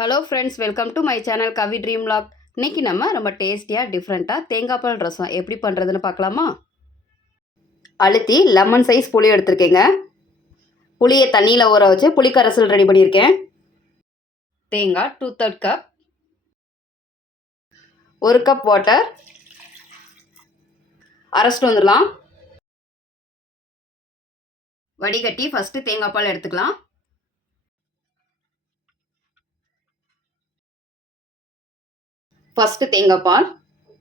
Hello friends, welcome to my channel Kavi dream vlog. இன்றைக்கி நம்ம ரொம்ப டேஸ்டியாக டிஃப்ரெண்ட்டாக தேங்காய் பால் ரசம் எப்படி பண்ணுறதுன்னு பார்க்கலாமா? அழுத்தி லெமன் சைஸ் புளி எடுத்துருக்கேங்க. புளியை தண்ணியில் ஊற வச்சு புளிக்கரைசல் ரெடி பண்ணியிருக்கேன். தேங்காய் 2/3 கப், 1 கப் வாட்டர் அரைச்சிட்டு வந்துடலாம். வடிகட்டி ஃபஸ்ட்டு தேங்காய் பால் எடுத்துக்கலாம். ஃபஸ்ட்டு தேங்காய் பால்,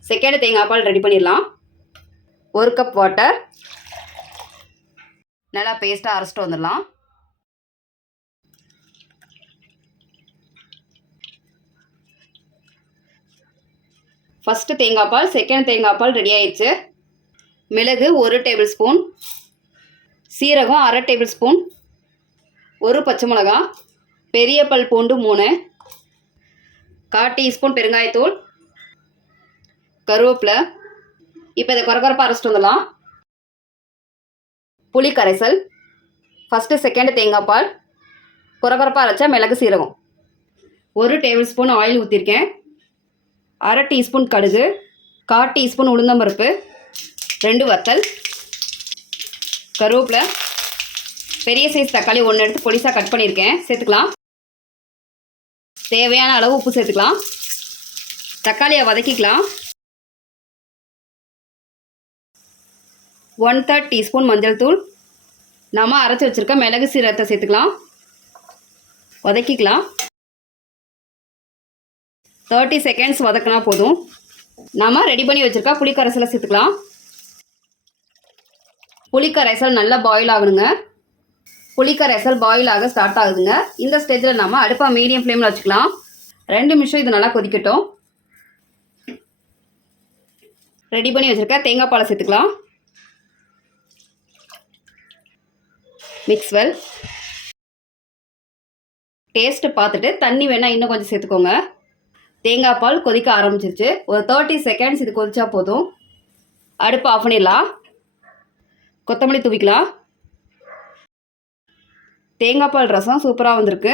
செகண்ட் தேங்காய் பால் ரெடி பண்ணிடலாம். 1 கப் வாட்டர், நல்லா பேஸ்ட்டாக அரைச்சிட்டு வந்துடலாம். ஃபஸ்ட்டு தேங்காய் பால், செகண்ட் தேங்காய் பால் ரெடி ஆயிடுச்சு. மிளகு 1 டேபிள் ஸ்பூன், சீரகம் 1/2 டேபிள் ஸ்பூன், 1 பச்சை மிளகா, பெரிய பல் பூண்டு 3, 1/4 டீஸ்பூன் பெருங்காயத்தூள், கருவேப்பிலை. இப்போ இதை கொரகொரப்பாக அரைச்சிட்டு வந்துடலாம். புளி கரைசல், ஃபஸ்ட்டு செகண்ட் தேங்காய் பால், கொரகொரப்பாக அரைச்சா மிளகு சீரகம், 1 டேபிள் ஸ்பூன் ஆயில் ஊற்றிருக்கேன், 1/2 டீஸ்பூன் கடுகு, 1/4 டீஸ்பூன் உளுந்தம்பருப்பு, 2 வத்தல், கருவேப்பிலை, பெரிய சைஸ் தக்காளி 1 எடுத்து பொடிசாக கட் பண்ணியிருக்கேன், சேர்த்துக்கலாம். தேவையான அளவு உப்பு சேர்த்துக்கலாம். தக்காளியை வதக்கிக்கலாம். 1/3 டீஸ்பூன் மஞ்சள் தூள், நம்ம அரைச்சி வச்சுருக்க மிளகு சீரகத்தை சேர்த்துக்கலாம். வதக்கிக்கலாம். 30 செகண்ட்ஸ் வதக்கினா போதும். நம்ம ரெடி பண்ணி வச்சுருக்க புளிக்கரைசலை சேர்த்துக்கலாம். புளிக்கரைசல் நல்லா பாயில் ஆகணுங்க. புளிக்கரைசல் பாயில் ஆக ஸ்டார்ட் ஆகுதுங்க. இந்த ஸ்டேஜில் நம்ம அடுப்பை மீடியம் ஃப்ளேமில் வச்சுக்கலாம். 2 நிமிஷம் இது நல்லா கொதிக்கட்டும். ரெடி பண்ணி வச்சுருக்க தேங்காய் பாலை சேர்த்துக்கலாம். Mix well. டேஸ்ட்டு பார்த்துட்டு தண்ணி வேணால் இன்னும் கொஞ்சம் சேர்த்துக்கோங்க. தேங்காய் பால் கொதிக்க ஆரம்பிச்சிருச்சு. ஒரு 30 செகண்ட்ஸ் இது கொதிச்சா போதும். அடுப்பு ஆஃப் பண்ணிடலாம். கொத்தமல்லி தூவிக்கலாம். தேங்காய் பால் ரசம் சூப்பராக வந்திருக்கு.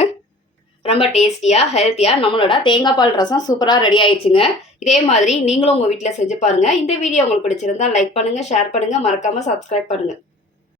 ரொம்ப டேஸ்டியாக ஹெல்த்தியாக நம்மளோட தேங்காய் பால் ரசம் சூப்பராக ரெடி ஆயிடுச்சுங்க. இதே மாதிரி நீங்களும் உங்கள் வீட்டில் செஞ்சு பாருங்கள். இந்த வீடியோ உங்களுக்கு பிடிச்சிருந்தால் லைக் பண்ணுங்கள், ஷேர் பண்ணுங்கள், மறக்காமல் சப்ஸ்கிரைப் பண்ணுங்கள்.